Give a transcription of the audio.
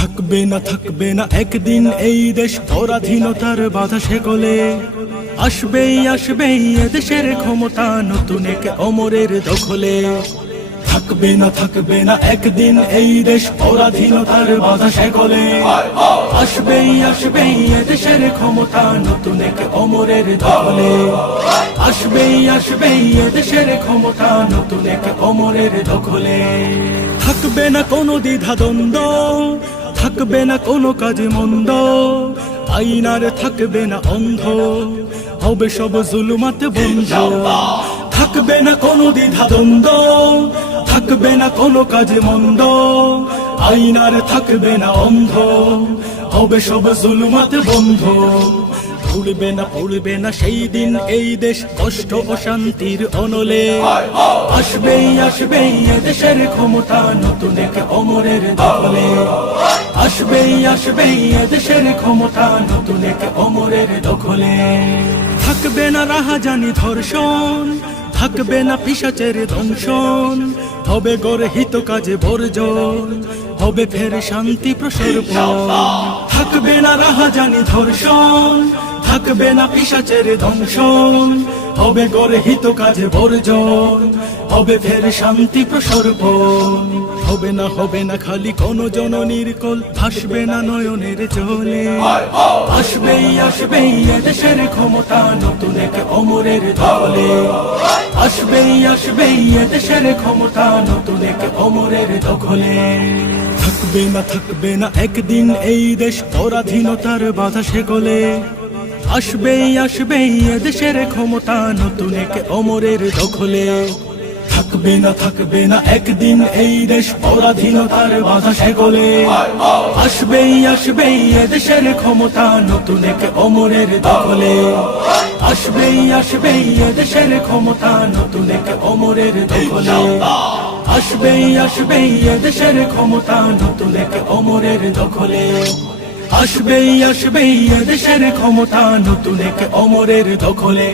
থাকবে না একদিন এই দেশ পরাধীনতার বাধা শেকলে। আসবেই এদেশের ক্ষমতা নতুন এক অমরের দখলে। থাকবে না একদিন এই দেশ পরাধীনতার বাধা শেকলে। আসবেই এদেশের ক্ষমতা নতুন এক অমরের দখলে। আসবেই এদেশের ক্ষমতা নতুন এক অমরের দখলে। থাকবে না কোনো দ্বিধা দ্বন্দ্ব, থাকবে না কোনো কাজে মন্দ, আইনার থাকবে না অন্ধ, হবে সব জুলুমাতে বন্ধ। থাকবে না কোনো দ্বিধা দ্বন্দ্ব, থাকবে না কোনো কাজে মন্দ, আইনার থাকবে না অন্ধ, হবে সব জুলুমাতে বন্ধ। পড়বে না সেই দিন এই দেশ কষ্ট ও শান্তির অনলে। আসবেই এদেশের ক্ষমতা নতুন এক অমরের দখলে। আসবেই এদেশের ক্ষমতা নতুন এক অমরের দখলে। থাকবে না রাহাজানি ধর্ষণ, থাকবে না পিশাচের দংশন, হবে গড়ে হিত কাজে বর্জন, হবে ফের শান্তি প্রসর্পণ। থাকবে না রাহাজানি ধর্ষণ, থাকবে না পিশাচের দংশন, হবে গড়ে হিত কাজে বর্জন, হবে ফের শান্তি প্রসর্পণ। হবে না খালি কোনো জননীর কোল, ভাসবে না নয়নের জলে। আসবেই এদেশের ক্ষমতা নতুন এক অমরের দখলে। আসবেই এদেশের ক্ষমতা নতুন এক অমরের দখলে। থাকবে না একদিন এই দেশ পরাধীনতার বাধা শেকলে। আসবেই এদেশের ক্ষমতা নতুন এক অমরের দখলে। থাকবে না একদিন এই দেশ পরাধীনতার বাধা শেকলে। আসবেই এদেশের ক্ষমতা নতুন এক অমরের দখলে। আসবেই এদেশের ক্ষমতা নতুন এক অমরের দখলে। আসবেই এদেশের ক্ষমতা নতুন এক অমরের দখলে। আসবেই এদেশের ক্ষমতা নতুন এক অমরের দখলে।